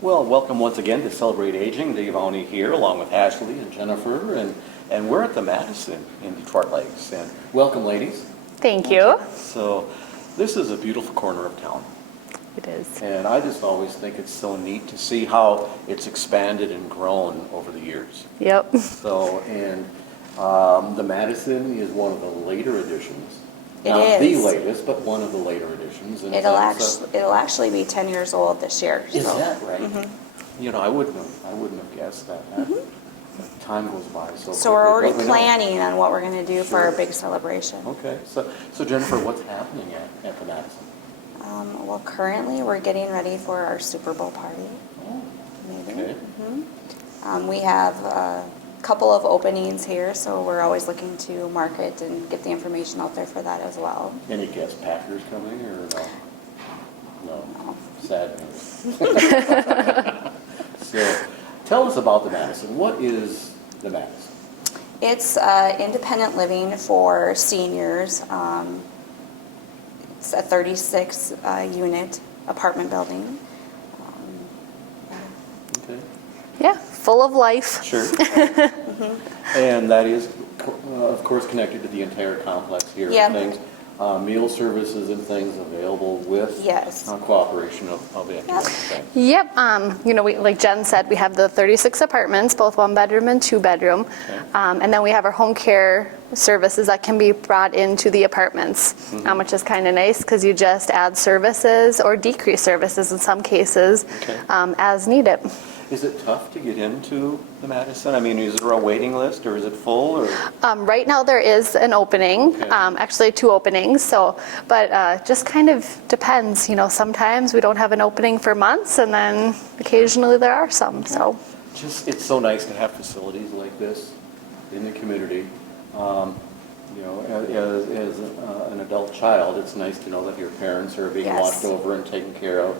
Well, welcome once again to Celebrate Aging. Dave Oney here, along with Ashley and Jennifer, and we're at the Madison in Detroit Lakes. And welcome, ladies. Thank you. So, this is a beautiful corner of town. It is. And I just always think it's so neat to see how it's expanded and grown over the years. Yep. So, and the Madison is one of the later additions. It Not is. the latest, but one of the later additions. And It'll it's actually be 10 years old this year. Is so. that right? You know, I wouldn't have guessed that. Time goes by so So we're quickly, already but we know. planning on what we're going to do for our Sure. big celebration. Okay, so Jennifer, what's happening at the Madison? Well, currently we're getting ready for our Super Bowl party. Oh, Maybe. okay. We have a couple of openings here, so we're always looking to market and get the information out there for that as well. Any guest packers coming or no? No. Sad news. So, tell us about the Madison. What is the Madison? It's independent living for seniors. It's a 36 unit apartment building. Okay. Yeah, full of life. Sure. And that is, of course, connected to the entire complex here. Yeah. And things, meal services and things available with Yes. cooperation of Ecumen. Okay. Yep. Like Jen said, we have the 36 apartments, both 1-bedroom and 2-bedroom. Okay. And then we have our home care services that can be brought into the apartments, which is kind of nice because you just add services or decrease services in some cases Okay. as needed. Is it tough to get into the Madison? I mean, is there a waiting list or is it full or? Right now there is an opening, Okay. actually 2 openings. But just kind of depends. Sometimes we don't have an opening for months, and then occasionally there are some. So It's so nice to have facilities like this in the community. As an adult child, it's nice to know that your parents are being Yes. watched over and taken care of.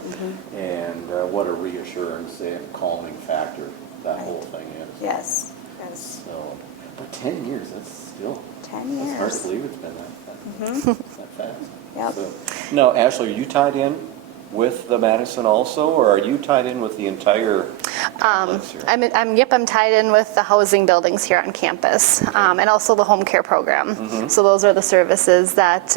And what a reassurance and calming factor that whole thing is. Yes. Yes. So, but 10 years, that's still, 10 it's hard to years. believe it's been that fast. Yep. So, now, Ashley, are you tied in with the Madison also, or are you tied in with the entire complex here? I'm tied in with the housing buildings here on campus, and also the home care program. So those are the services that,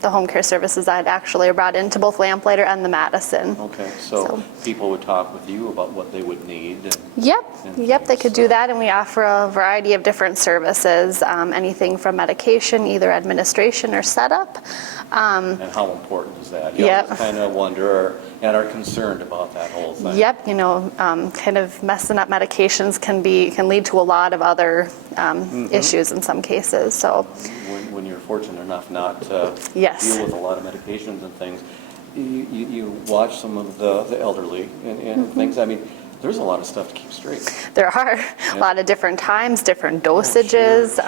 the home care services that actually are brought into both Lamplighter and the Madison. Okay, so people would talk with you about what they would need. Yep, And they things, could do that, and we offer a variety of different services, anything from medication, either administration or setup. And how important is that? You Yep. always kind of wonder and are concerned about that whole thing. Yep, kind of messing up medications can lead to a lot of other issues in some cases. So When you're fortunate enough not to Yes. deal with a lot of medications and things, you watch some of the elderly and things. I mean, there's a lot of stuff to keep straight. there are a lot of different times, different dosages,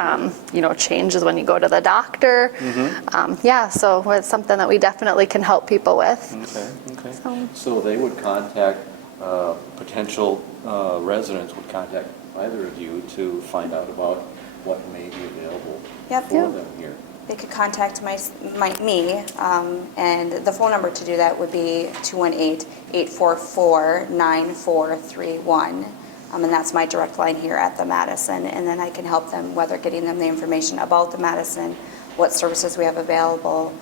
changes when you go to the doctor. So it's something that we definitely can help people with. Okay. So they would contact, potential residents would contact either of you to find out about what may be available Yep. for Yeah. them here. They could contact me, and the phone number to do that would be 218-844-9431. And that's my direct line here at the Madison. And then I can help them, whether getting them the information about the Madison, what services we have available,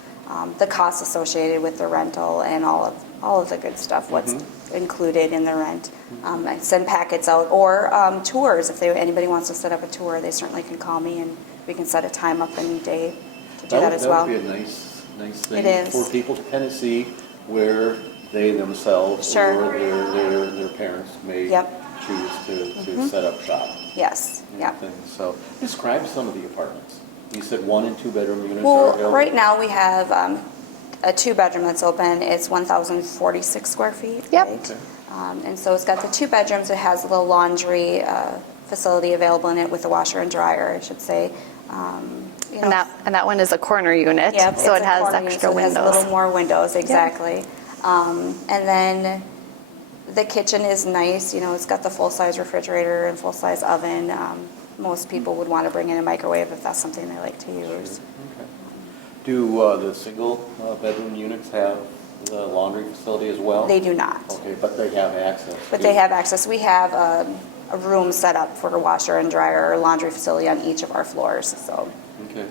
the costs associated with the rental, and all of the good stuff, what's included in the rent. I send packets out, or tours. If anybody wants to set up a tour, they certainly can call me, and we can set a time up and date to do that as well. That would be a nice thing It is. for people to kind of see where they themselves Sure. or their parents may Yep. choose to set up shop. Yes, and yep. things. So describe some of the apartments. You said 1 and 2 bedroom units are Well, available? right now we have a 2-bedroom that's open. It's 1,046 square feet. Yep. right? Okay. And so it's got the 2 bedrooms. It has a little laundry facility available in it with a washer and dryer, I should say. And that one is a corner unit, Yep, so it's it a has corner unit, extra so windows. It has a little more windows, exactly. And then the kitchen is nice. It's got the full-size refrigerator and full-size oven. Most people would want to bring in a microwave if that's something they like to use. Okay. Do the single bedroom units have the laundry facility as well? They do not. Okay, but they have access. But they have access. We have a room set up for a washer and dryer or laundry facility on each of our floors, so. Okay.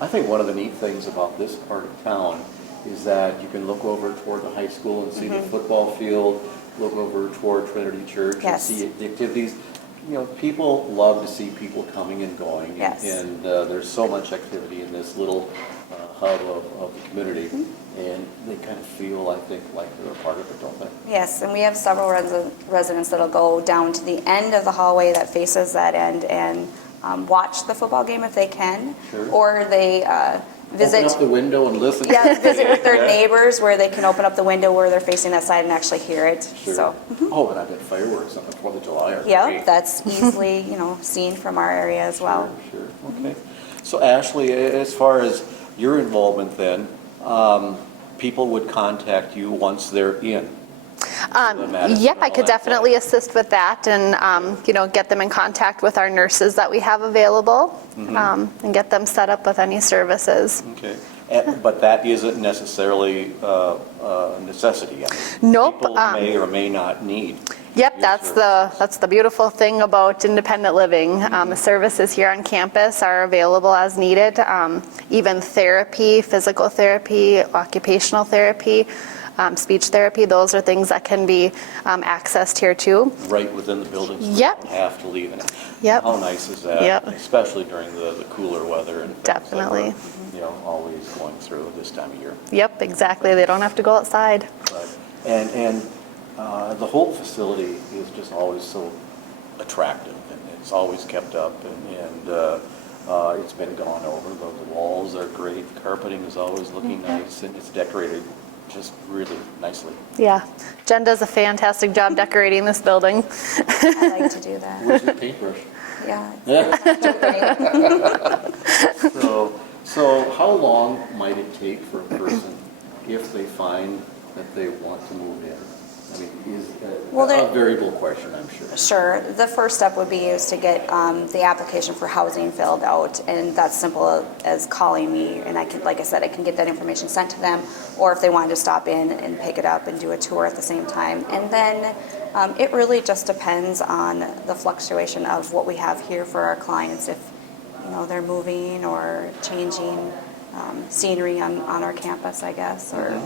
I think one of the neat things about this part of town is that you can look over toward the high school and see the football field, look over toward Trinity Church and Yes. see the activities. You know, people love to see people coming and going. Yes. And there's so much activity in this little hub of the community. And they kind of feel, I think, like they're a part of it, don't they? Yes, and we have several residents that'll go down to the end of the hallway that faces that end and watch the football game if they can. Sure. Or they visit. Open up the window and listen. Yeah, visit with their Yeah. neighbors where they can open up the window where they're facing that side and actually hear it. Sure. So, Oh, and I bet fireworks on the 4th of July are yeah, great. that's easily, seen from our area as well. Sure, okay. So Ashley, as far as your involvement then, people would contact you once they're in? the Madison Yep, I and could all that definitely stuff. assist with that and, get them in contact with our nurses that we have available and get them set up with any services. Okay. But that isn't necessarily a necessity. I mean, Nope, People may or may not need. Yep, your that's the beautiful thing about independent living. The services here on campus are available as needed. Even therapy, physical therapy, occupational therapy, speech therapy, those are things that can be accessed here too. Right within the building. So Yep. You don't have to leave it. Yep. How nice is that? Yep. Especially during the cooler weather and things that Definitely. we're, always going through this time of year. Yep, exactly. They don't have to go outside. But, and the whole facility is just always so attractive, and it's always kept up, and it's been gone over. The walls are great, the carpeting is always looking nice, and it's decorated just really nicely. Yeah, Jen does a fantastic job decorating this building. I like to do that. Where's your paintbrush? Yeah. So how long might it take for a person if they find that they want to move in? I mean, is Well, a variable question, I'm sure. Sure. The first step would be is to get the application for housing filled out, and that's simple as calling me, and I can, like I said, I can get that information sent to them, or if they wanted to stop in and pick it up and do a tour at the same time. And then it really just depends on the fluctuation of what we have here for our clients. If they're moving or changing scenery on our campus, I guess, or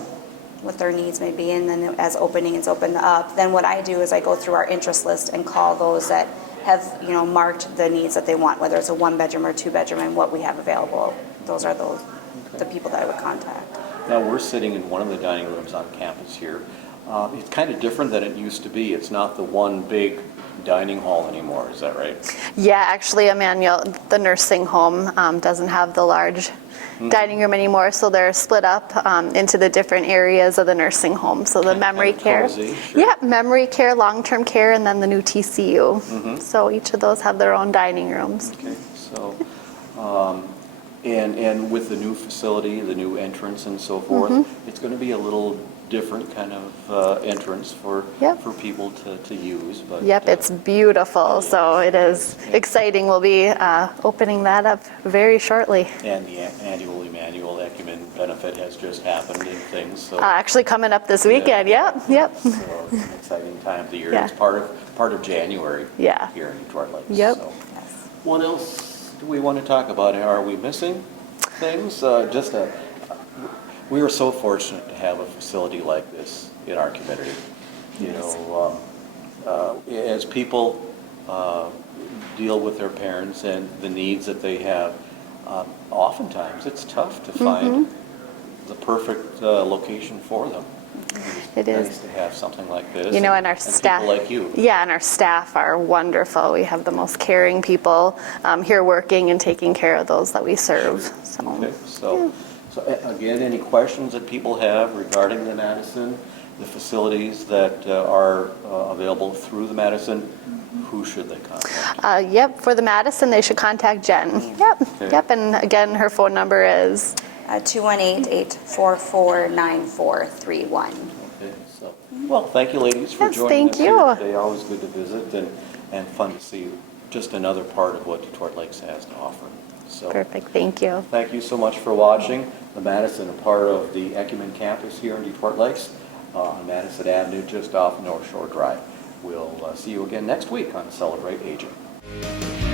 what their needs may be, and then as openings open up, then what I do is I go through our interest list and call those that have, marked the needs that they want, whether it's a 1-bedroom or 2-bedroom, and what we have available. Those are the people that I would contact. Now, we're sitting in one of the dining rooms on campus here. It's kind of different than it used to be. It's not the one big dining hall anymore, is that right? Yeah, actually, Emmanuel, the nursing home doesn't have the large dining room anymore, so they're split up into the different areas of the nursing home. So the memory care, cozy, sure. yeah, memory care, long-term care, and then the new TCU. So each of those have their own dining rooms. Okay, so, and with the new facility, the new entrance and so forth, it's going to be a little different kind of entrance for Yep. people to use. But Yep, it's beautiful, so it is exciting. We'll be opening that up very shortly. And the annual Emmanuel Ecumen benefit has just happened and things, so. Actually coming up this weekend, yep. So it's an exciting time of the year. Yeah. It's part of January. Yeah. Here in Detroit Lakes. Yep. So. What else do we want to talk about? Are we missing things? We are so fortunate to have a facility like this in our community. As people deal with their parents and the needs that they have, oftentimes it's tough to find the perfect location for them. It It's is. nice to have something like this. And our staff. People like you. Yeah, and our staff are wonderful. We have the most caring people here working and taking care of those that we serve. Okay, so again, any questions that people have regarding the Madison, the facilities that are available through the Madison, who should they contact? Yep, for the Madison, they should contact Jen. Yep, Okay. yep, and again, her phone number is 218-844-9431. Okay, so, well, thank you, ladies, for Yes, joining thank us here you. today. Always good to visit and fun to see just another part of what Detroit Lakes has to offer. So Perfect, thank you. thank you so much for watching. The Madison, a part of the Ecumen campus here in Detroit Lakes on Madison Avenue, just off North Shore Drive. We'll see you again next week on Celebrate Aging.